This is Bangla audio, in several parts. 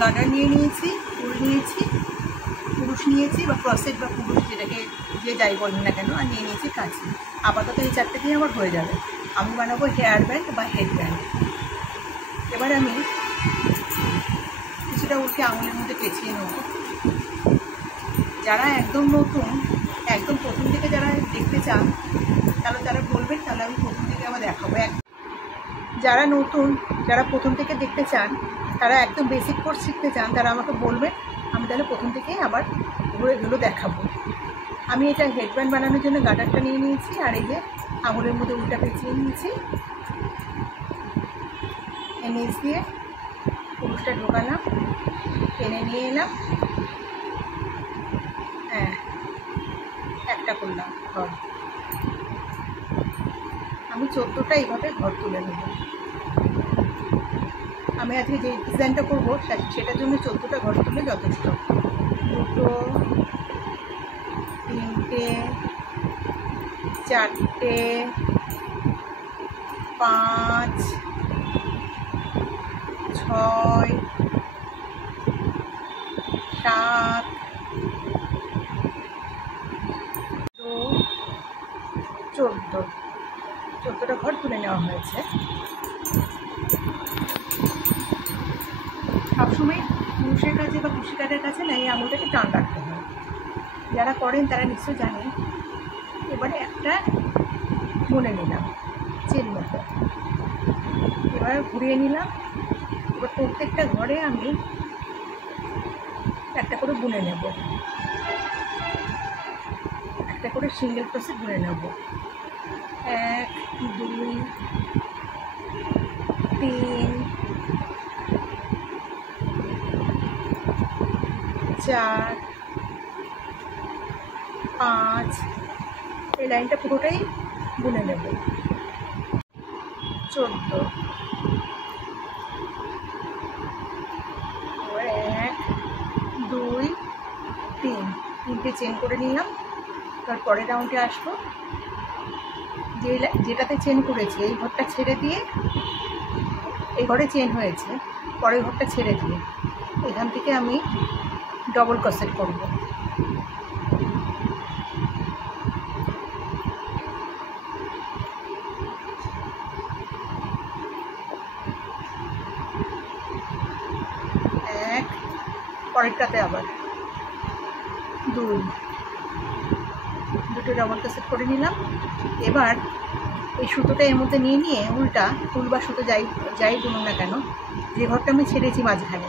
গার্ডার নিয়ে নিয়েছি, ফুল নিয়েছি, পুরুষ নিয়েছি বা ক্রসেট বা পুরুষ যেটাকে যে যাই বলেন না কেন, আর নিয়ে নিয়েছি কাঁচি। আপাতত এই চারটে দিয়ে আমার হয়ে যাবে। আমি বানাবো হেয়ার ব্যান্ড বা হেড ব্যান্ড। এবার আমি কিছুটা উঠে আঙুলের মধ্যে পেঁচিয়ে নেব। যারা একদম নতুন, একদম প্রথম থেকে যারা দেখতে চান তাহলে তারা বলবেন, তাহলে আমি প্রথম থেকে আবার দেখাবো। যারা নতুন, যারা প্রথম থেকে দেখতে চান, তারা একদম বেসিক কোর্স শিখতে চান, তারা আমাকে বলবেন, আমি তাহলে প্রথম থেকেই আবার এগুলো দেখাবো। আমি এটা হেডব্যান্ড বানানোর জন্য গার্ডারটা নিয়ে নিয়েছি, আর এই যে আঙুলের মধ্যে উল্টা পেঁচিয়ে নিয়েছি। নিচ দিয়ে পুরুষটা ঢোকালাম, টেনে নিয়ে এলাম, হ্যাঁ একটা করলাম ঘর। আমি 14টা এইভাবে ঘর তুলে নেব। আমি আজকে যে ডিজাইনটা করবো সেটার জন্য 14টা ঘর তুলে যথেষ্ট। 2, 3, 4, 5, 6, 7, 14টা ঘর তুলে নেওয়া হয়েছে। সবসময় পুরুষের কাছে বা কুশিকারের কাছে না এই আঙুলটাকে টান রাখতে হয়। যারা করেন তারা নিশ্চয় জানেন। এবারে একটা বুনে নিলাম চেন মতো, এবার ঘুরিয়ে নিলাম। এবার প্রত্যেকটা ঘরে আমি একটা করে বুনে নেব, একটা করে সিঙ্গেল ক্রোশেট বুনে নেব। 1, 2, 3, 4, 5, এই লাইনটা পুরোটাই বুনে নেব। 14, 1, 2, 3, 3টে চেন করে নিলাম। তার পরের রাউন্ডে আসবো, যেটাতে চেন করেছি এই ঘরটা ছেড়ে দিয়ে, এই ঘরে চেন হয়েছে, পরের ঘরটা ছেড়ে দিয়ে এখান থেকে আমি ডবল ক্রোশেট করব। এক, পরেরটাতে আবার 2, দুটো ডবল ক্রোশেট করে নিলাম। এবার এই সুতোটা এর মধ্যে নিয়ে নিয়ে উল্টা ফুল বা সুতো যাই বলুন না কেন, যে ঘরটা আমি ছেড়েছি মাঝখানে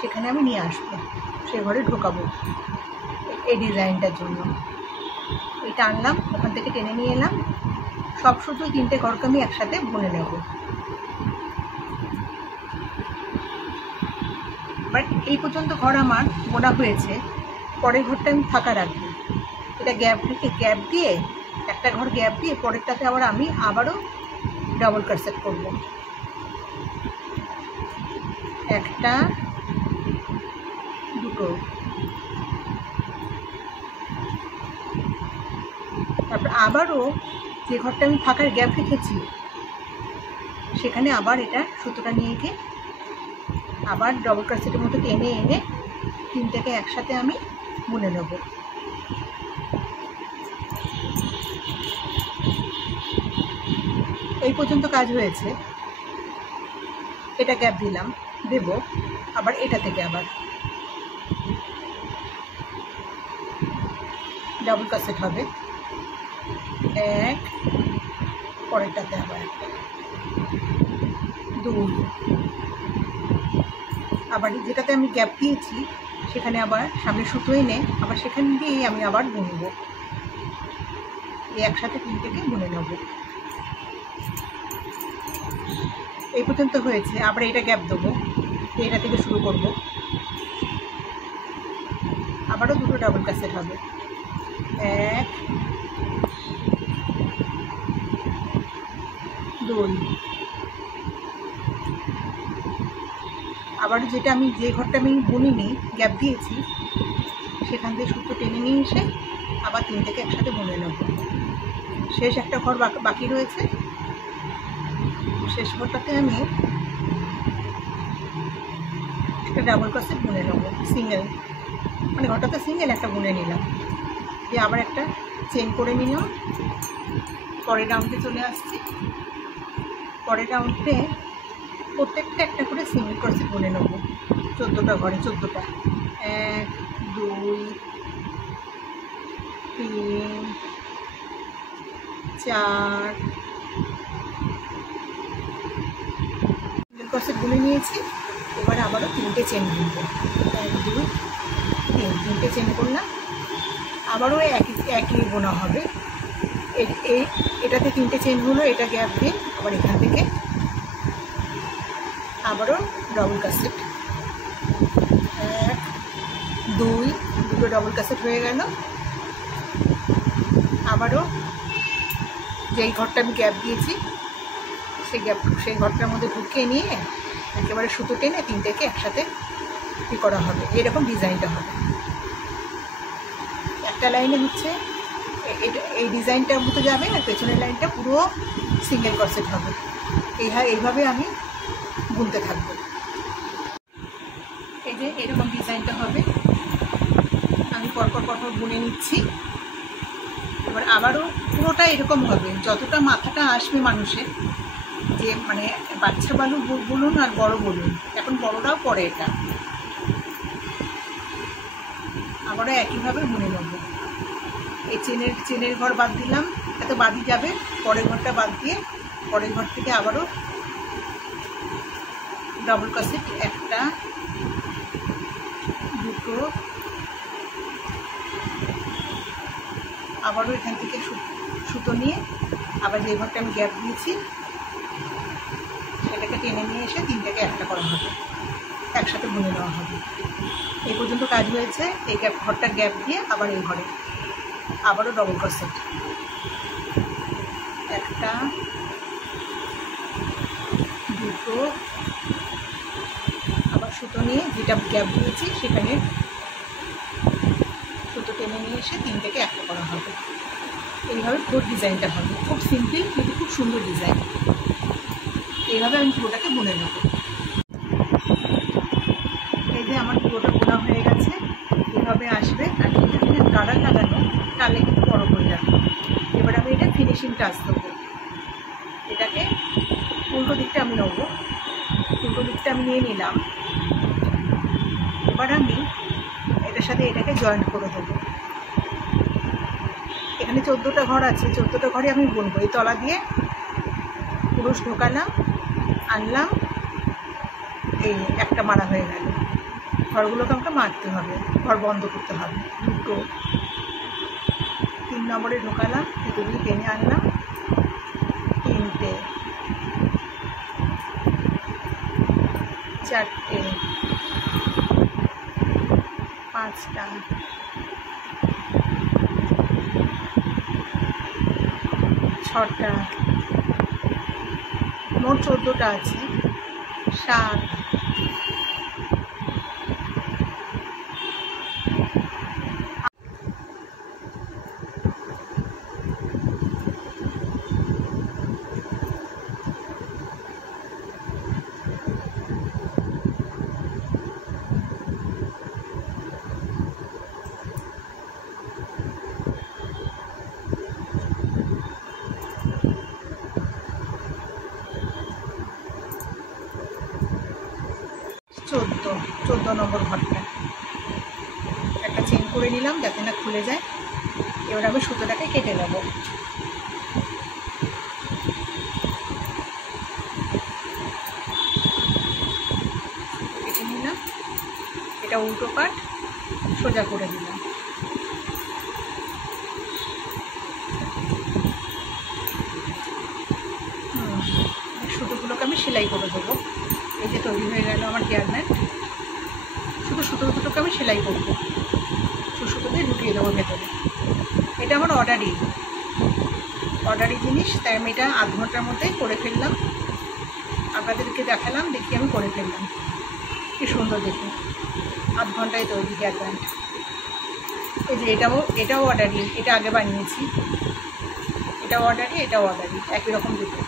সেখানে আমি নিয়ে আসবো, সে ঘরে ঢোকাবো এই ডিজাইনটার জন্য। এটা আনলাম, ওখান থেকে টেনে নিয়ে এলাম। সব শুধু 3টে ঘরকে আমি একসাথে বুনে নেব। বাট এই পর্যন্ত ঘর আমার বোনা হয়েছে, পরের ঘরটা আমি ফাঁকা রাখবো। এটা গ্যাপ দিয়ে একটা ঘর গ্যাপ দিয়ে পরেরটাতে আমি আবারও ডবল ক্রোশেট করব। একটা, দুটো, তারপর আবারও যে ঘরটা আমি ফাঁকার গ্যাপ রেখেছি সেখানে আবার এটা সুতোটা নিয়ে গিয়ে আবার ডবল ক্রোশেটের মতো টেনে এনে 3টাকে একসাথে আমি বুনে নেব। এই পর্যন্ত কাজ হয়েছে। এটা গ্যাপ দিলাম, দেব আবার এটা থেকে আবার ডবল ক্রোশেট হবে। 1, পরেরটাতে আবার 2, আবার যেটাতে আমি গ্যাপ দিয়েছি সেখানে আবার সামনে সুতো এনে আবার সেখান দিয়েই আমি আবার বুনব। এই একসাথে 3টাকে বুনে নেব। এই পর্যন্ত হয়েছে। আবার এটা গ্যাপ দেবো, এটা থেকে শুরু করব। আবারও দুটো ডবল ক্রোশেট হবে। 1, 2, আবার যেটা আমি যে ঘরটা আমি বুনিনি গ্যাপ দিয়েছি সেখান থেকে সুতো টেনে নিয়ে এসে আবার 3টাকে একসাথে বুনে নেব। শেষ একটা ঘর বাকি রয়েছে, শেষ ঘরটাতে আমি একটা ডাবল ক্রসেট বুনে নেবো, সিঙ্গেল, মানে ঘরটাতে সিঙ্গেল একটা বুনে নিলাম, দিয়ে আবার একটা চেন করে নিলাম। পরের রাউন্ডে চলে আসছি। পরের রাউন্ডে প্রত্যেকটা একটা করে সিঙ্গেল ক্রসেট বুনে নেবো, 14টা ঘরে 14টা। 1 2 3 4 সিঙ্গেল ক্রসেট বুনে নিয়েছি। এবারে আবারও 3টে চেন বুনবো, 1 2 3, 3টে চেন করলাম। আবারও একই বোনা হবে। এটাতে 3টে চেন হলো, এটা গ্যাপ দিয়ে আবার এখান থেকে আবারও ডবল ক্রসেট, 1 2, দুটো ডবল ক্রসেট হয়ে গেল। আবারও যেই ঘরটা আমি গ্যাপ দিয়েছি সেই ঘরটার মধ্যে ঢুকিয়ে নিয়ে একেবারে সুতো টেনে 3টেকে একসাথে করা হবে। এরকম ডিজাইনটা হবে। একটা লাইনে হচ্ছে এই ডিজাইনটার মতো যাবে, আর পেছনের লাইনটা পুরো সিঙ্গেল ক্রসেট হবে। এইভাবে আমি বুনতে থাকবো। এই যে এরকম ডিজাইনটা হবে, আমি পরপর বুনে নিচ্ছি। এবার আবারও পুরোটা এরকম হবে, যতটা মাথাটা আসবে মানুষের, যে মানে বাচ্চা বালু বলুন আর বড় বলুন, এখন বড়রাও পরে এটা। আবারও একইভাবে বুনে নেব। এই চেনের ঘর বাদ দিলাম, এত বাদই যাবে। পরের ঘরটা বাদ দিয়ে পরের ঘর থেকে আবারও ডবল ক্রসেট, 1টা 2টো, আবারও এখান থেকে সুতো নিয়ে আবার যে ঘরটা আমি গ্যাপ দিয়েছি সেটাকে টেনে নিয়ে এসে 3টাকে একটা করা হবে, একসাথে বুনে নেওয়া হবে। এই পর্যন্ত কাজ হয়েছে। এই ঘরটা গ্যাপ দিয়ে আবার এই ঘরে আবারও ডবল ক্রসেট, 1টা 2টো, আবার সুতো নিয়ে যেটা গ্যাপ দিয়েছি সেখানে সুতো টেনে নিয়ে এসে 3টাকে একটা করা হবে। এইভাবে পুরো ডিজাইনটা হবে। খুব সিম্পল কিন্তু খুব সুন্দর ডিজাইন। এইভাবে আমি পুরোটাকে বুনে নেব। এই যে আমার পুরোটা বোনা হয়ে গেছে। এভাবে আসবে, আর এখানে কালার লাগানো, টালে কিন্তু বড় করে রাখবো। এবার আমি এটা ফিনিশিং টাচ দেবো। এটাকে উল্টো দিকটা আমি নেব, উল্টো দিকটা আমি নিয়ে নিলাম। এবার আমি এটার সাথে এটাকে জয়েন্ট করে দেবো। এখানে 14টা ঘর আছে, 14টা ঘরে আমি বুনবো। এই তলা দিয়ে পুরুষ ঢোকালাম, আনলাম, এই একটা মারা হয়ে গেল। ঘরগুলোকে আমাকে মারতে হবে, ঘর বন্ধ করতে হবে। 2টো 3 নম্বরে ঢোকালাম, দুটো দিয়ে টেনে আনলাম, 3টে 4টে 5টা 6টা, মোট 14টা আছে, 7, 14 নম্বর ঘরটা একটা চেন করে নিলাম যাতে না খুলে যায়। এবার আমি সুতোটাকে কেটে নেব। কেটে নিলাম, এটা উল্টো পাট সোজা করে দিলাম। সুতোগুলোকে আমি সেলাই করে দেবো। এই যে তৈরি হয়ে গেল আমার হেয়ার ব্যান্ড। শুধু সুতো দুটোকে আমি সেলাই করবো, সুতো দিয়ে ঢুকিয়ে দেবো ভেতরে। এটা আমার অর্ডারি জিনিস, তাই আমি এটা আধ ঘন্টার মধ্যেই করে ফেললাম। আপনাদেরকে দেখালাম, দেখি আমি করে ফেললাম। কি সুন্দর দেখুন, আধ ঘন্টায় তৈরি হেয়ার ব্যান্ড। এই যে এটাও অর্ডারি, এটা আগে বানিয়েছি। এটাও অর্ডারি, একই রকম দুটো।